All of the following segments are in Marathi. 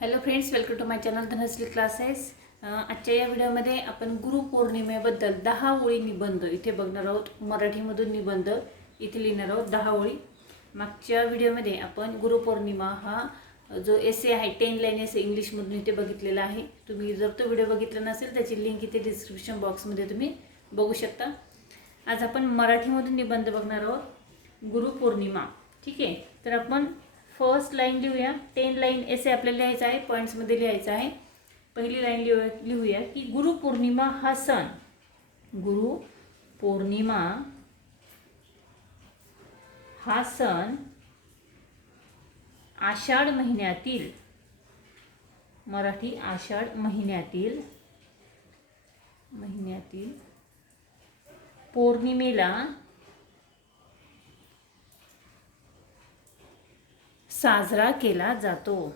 Hello friends welcome to my channel Dhanashree classes आजच्या या व्हिडिओमध्ये आपण गुरुपौर्णिमेबद्दल दहा ओळी निबंध इथे बघणार आहोत. मराठीमधून निबंध इथे लिहिणार आहोत दहा ओळी. मागच्या व्हिडिओमध्ये आपण गुरुपौर्णिमा हा जो एसे आहे टेन लाईन एसे इंग्लिशमधून इथे बघितलेला आहे. तुम्ही जर तो व्हिडिओ बघितला नसेल त्याची लिंक इथे डिस्क्रिप्शन बॉक्समध्ये तुम्ही बघू शकता. आज आपण मराठीमधून निबंध बघणार आहोत गुरुपौर्णिमा. ठीक आहे? तर आपण फर्स्ट लाईन लिहूया. टेन लाईन एसे आपल्याला लिहायचं आहे पॉईंट्समध्ये लिहायचं आहे. पहिली लाईन लिहू लिहूया की गुरुपौर्णिमा हा सण. गुरु पौर्णिमा हा सण आषाढ महिन्यातील मराठी आषाढ महिन्यातील महिन्यातील पौर्णिमेला साजरा केला जातो.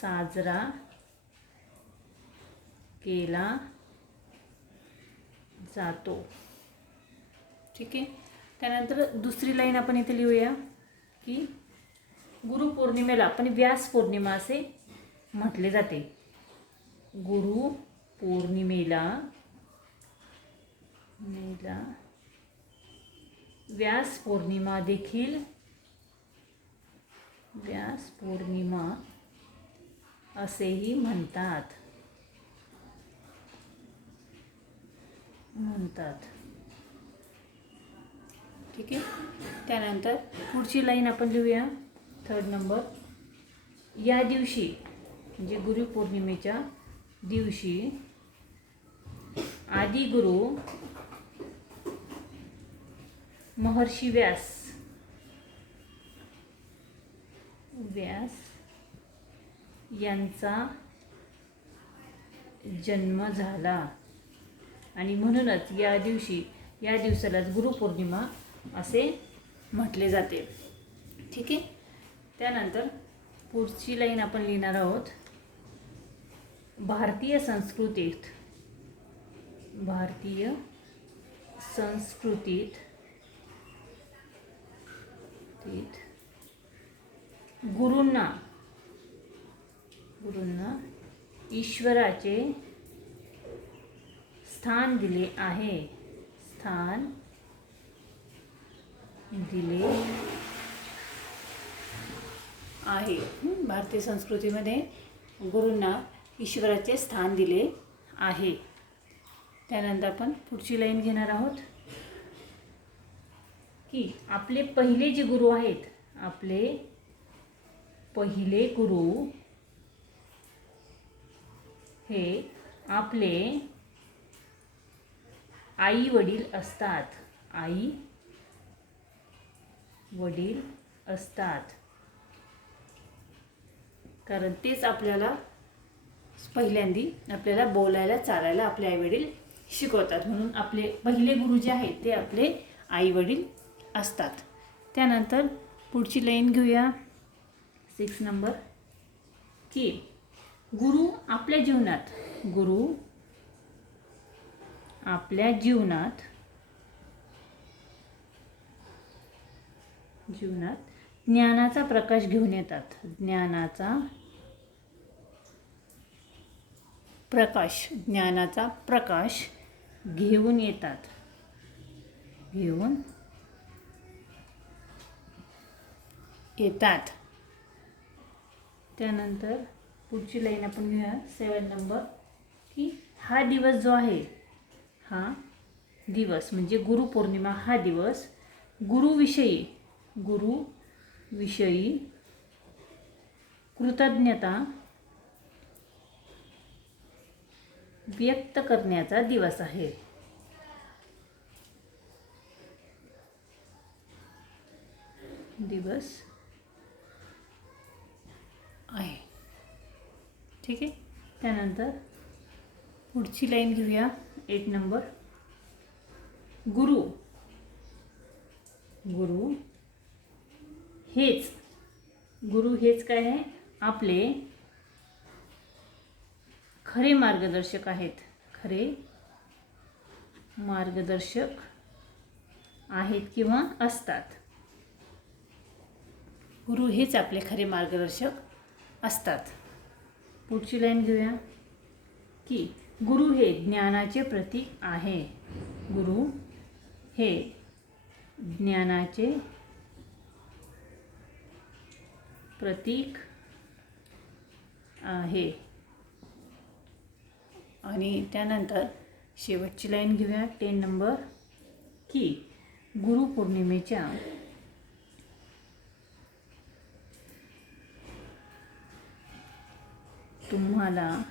साजरा केला जातो. ठीक आहे? त्यानंतर दुसरी लाईन आपण इथे लिहूया की गुरुपौर्णिमेला पण व्यास पौर्णिमा असे म्हटले जाते. गुरु पौर्णिमेला मेला व्यास पौर्णिमा देखील व्यास पौर्णिमा असेही म्हणतात. म्हणतात. ठीक आहे? त्यानंतर पुढची लाईन आपण लिहूया थर्ड नंबर या दिवशी म्हणजे गुरुपौर्णिमेच्या दिवशी आदिगुरु महर्षी व्यास व्यास यांचा जन्म झाला. आणि म्हणूनच या दिवशी या दिवसालाच गुरुपौर्णिमा असे म्हटले जाते. ठीक आहे? त्यानंतर पुढची लाईन आपण लिहिणार आहोत. भारतीय संस्कृतीत भारतीय संस्कृतीत तीत गुरूंना गुरूंना ईश्वराचे स्थान दिले आहे. स्थान दिले आहे. भारतीय संस्कृतीमध्ये गुरूंना ईश्वराचे स्थान दिले आहे. त्यानंतर आपण पुढची लाईन घेणार आहोत. की आपले पहिले जे गुरु आहेत आपले पहिले गुरु हे आपले आई वडील असतात. आई वडील असतात. कारण तेच आपल्याला पहिल्यांदी आपल्याला बोलायला चालायला आपले आईवडील शिकवतात. म्हणून आपले पहिले गुरु जे आहेत ते आपले आईवडील असतात. त्यानंतर पुढची लाईन घेऊया. सिक्स नंबर की गुरु आपल्या जीवनात गुरु आपल्या जीवनात जीवनात ज्ञानाचा प्रकाश घेऊन येतात. ज्ञानाचा प्रकाश ज्ञानाचा प्रकाश घेऊन येतात. घेऊन येतात. त्यानंतर पुढची लाईन आपण घेऊया. सेवन नंबर की हा दिवस जो आहे हा दिवस म्हणजे गुरुपौर्णिमा हा दिवस गुरुविषयी गुरुविषयी कृतज्ञता व्यक्त करण्याचा दिवस आहे. दिवस आहे ठीक आहे? त्यानंतर पुढची लाईन घेऊया. एट नंबर गुरु. गुरु हेच. गुरु हेच काय आहे? आपले खरे मार्गदर्शक आहेत. खरे मार्गदर्शक आहेत किंवा असतात. गुरु हेच आपले खरे मार्गदर्शक असतात. पुढची लाईन घेऊया. की गुरु हे ज्ञानाचे प्रतीक आहे. गुरु हे ज्ञानाचे प्रतीक आहे. आणि त्यानंतर शेवटची लाईन घेऊया. Ten number. की गुरुपौर्णिमेच्या तुम्हाला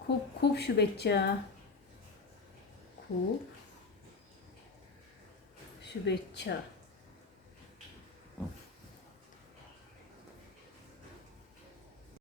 खूप खूप शुभेच्छा. खूप शुभेच्छा.